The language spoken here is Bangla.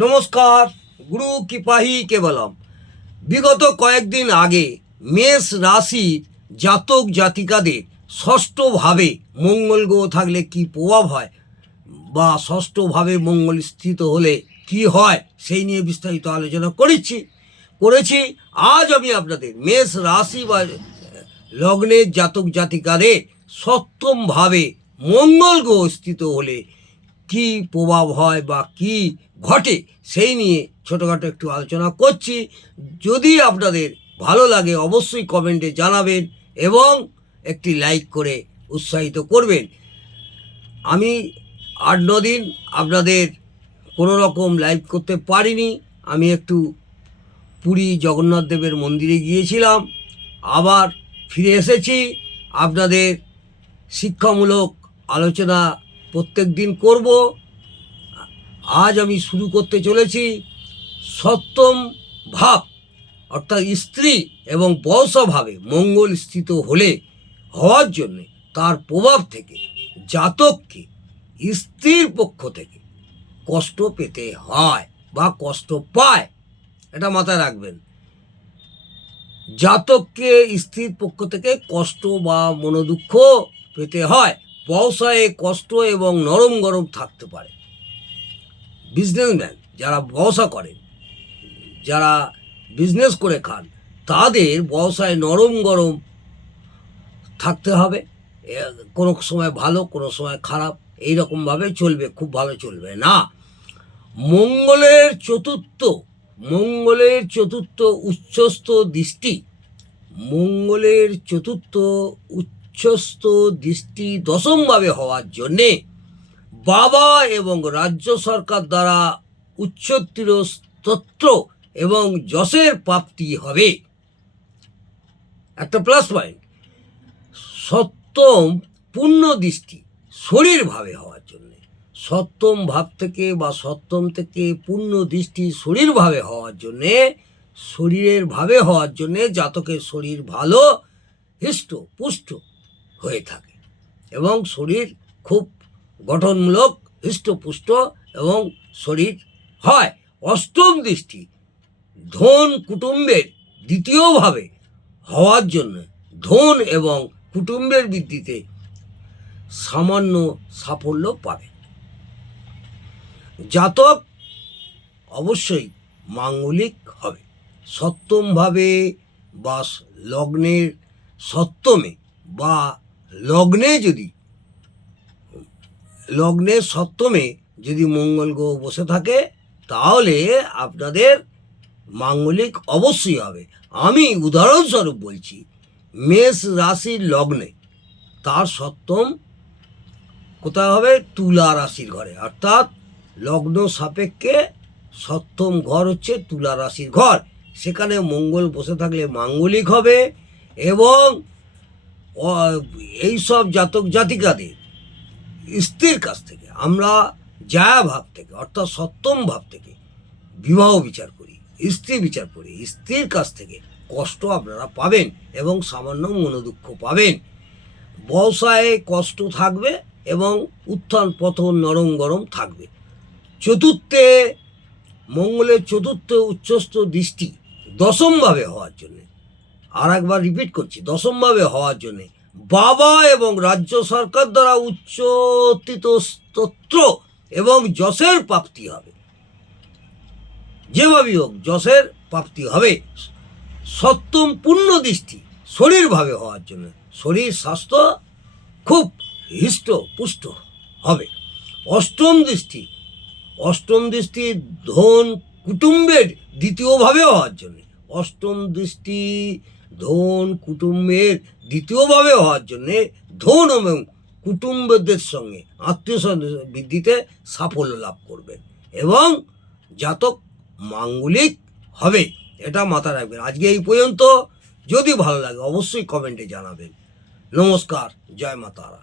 নমস্কার, গুরু কৃপাহি কেবলম। বিগত কয়েকদিন আগে মেষ রাশির জাতক জাতিকাদের ষষ্ঠভাবে মঙ্গল গ্রহ থাকলে কি প্রভাব হয় বা ষষ্ঠভাবে মঙ্গল স্থিত হলে কি হয় সেই নিয়ে বিস্তারিত আলোচনা করেছি। আজ আমি আপনাদের মেষ রাশি বা লগ্নের জাতক জাতিকাদের সপ্তমভাবে মঙ্গল গ্রহ স্থিত হলে কি প্রভাব হয় বা কি ঘটে সেই নিয়ে ছোটোখাটো একটু আলোচনা করছি। যদি আপনাদের ভালো লাগে অবশ্যই কমেন্টে জানাবেন এবং একটি লাইক করে উৎসাহিত করবেন। আমি 8-9 দিন আপনাদের কোনো রকম লাইভ করতে পারিনি। আমি একটু পুরী জগন্নাথ দেবের মন্দিরে গিয়েছিলাম, আবার ফিরে এসেছি। আপনাদের শিক্ষামূলক আলোচনা প্রত্যেক দিন করব। আজ আমি শুরু করতে চলেছি সপ্তম ভাব অর্থাৎ স্ত্রী এবং বর্ষভাবে মঙ্গল স্থিত হওয়ার জন্যে তার প্রভাব থেকে জাতককে স্ত্রীর পক্ষ থেকে কষ্ট পেতে হয় বা কষ্ট পায়, এটা মাথায় রাখবেন। জাতককে স্ত্রীর পক্ষ থেকে কষ্ট বা মনোদুঃখ পেতে হয়। ব্যবসায়ে কষ্ট এবং নরম গরম থাকতে পারে। বিজনেসম্যান যারা ব্যবসা করেন, যারা বিজনেস করে খান, তাদের ব্যবসায় নরম গরম থাকতে হবে। কোনো সময় ভালো, কোনো সময় খারাপ, এইরকমভাবে চলবে, খুব ভালো চলবে না। মঙ্গলের চতুর্থ উচ্চস্থ দৃষ্টি দশমভাবে হওয়ার জন্যে বাবা এবং রাজ্য সরকার দ্বারা উচ্চতর স্তোত্র এবং যশের প্রাপ্তি হবে, একটা প্লাস পয়েন্ট। সপ্তম পূর্ণ দৃষ্টি শরীরভাবে হওয়ার জন্যে, সপ্তম ভাব থেকে বা সপ্তম থেকে পূর্ণ দৃষ্টি শরীরভাবে হওয়ার জন্যে জাতকের শরীর ভালো হৃষ্টপুষ্ট হয়ে থাকে এবং শরীর খুব গঠনমূলক, হৃষ্টপুষ্ট এবং শরীর হয়। অষ্টম দৃষ্টি ধন কুটুম্বের দ্বিতীয়ভাবে হওয়ার জন্য ধন এবং কুটুম্বের বৃদ্ধিতে সামান্য সাফল্য পাবে। জাতক অবশ্যই মাঙ্গলিক হবে। সপ্তমভাবে বা লগ্নের সপ্তমে বা লগ্নের সপ্তমে যদি মঙ্গল গ্রহ বসে থাকে তাহলে আপনাদের মাঙ্গলিক অবশ্যই হবে। আমি উদাহরণস্বরূপ বলছি, মেষ রাশির লগ্নে তার সপ্তম কোথায় হবে? তুলা রাশির ঘরে, অর্থাৎ লগ্ন সাপেক্ষে সপ্তম ঘর হচ্ছে তুলা রাশির ঘর। সেখানে মঙ্গল বসে থাকলে মাঙ্গলিক হবে এবং এইসব জাতক জাতিকাদের স্ত্রীর কাছ থেকে আমরা জায়া ভাব থেকে অর্থাৎ সপ্তম ভাব থেকে বিবাহ বিচার করি, স্ত্রী বিচার করি, স্ত্রীর কাছ থেকে কষ্ট আপনারা পাবেন এবং সামান্য মনোদুঃখ পাবেন। ব্যবসায়ে কষ্ট থাকবে এবং উত্থান পতন নরম গরম থাকবে। মঙ্গলের চতুর্থ উচ্চস্থ দৃষ্টি দশমভাবে হওয়ার জন্যে, আর একবার রিপিট করছি, দশমভাবে হওয়ার জন্যে বাবা এবং রাজ্য সরকার দ্বারা উচ্চতিত স্তোত্র এবং যশের প্রাপ্তি হবে। যেভাবেই হোক যশের প্রাপ্তি হবে। সপ্তম পূর্ণ দৃষ্টি শরীরভাবে হওয়ার জন্য শরীর স্বাস্থ্য খুব হৃষ্টপুষ্ট হবে। অষ্টম দৃষ্টি ধন কুটুম্বের দ্বিতীয়ভাবে হওয়ার জন্য, ধন এবং কুটুম্বদের সঙ্গে আত্মীয় বৃদ্ধিতে সাফল্য লাভ করবেন এবং জাতক মাঙ্গলিক হবে, এটা মাথায় রাখবেন। আজকে এই পর্যন্ত। যদি ভালো লাগে অবশ্যই কমেন্টে জানাবেন। নমস্কার, জয় মা তারা।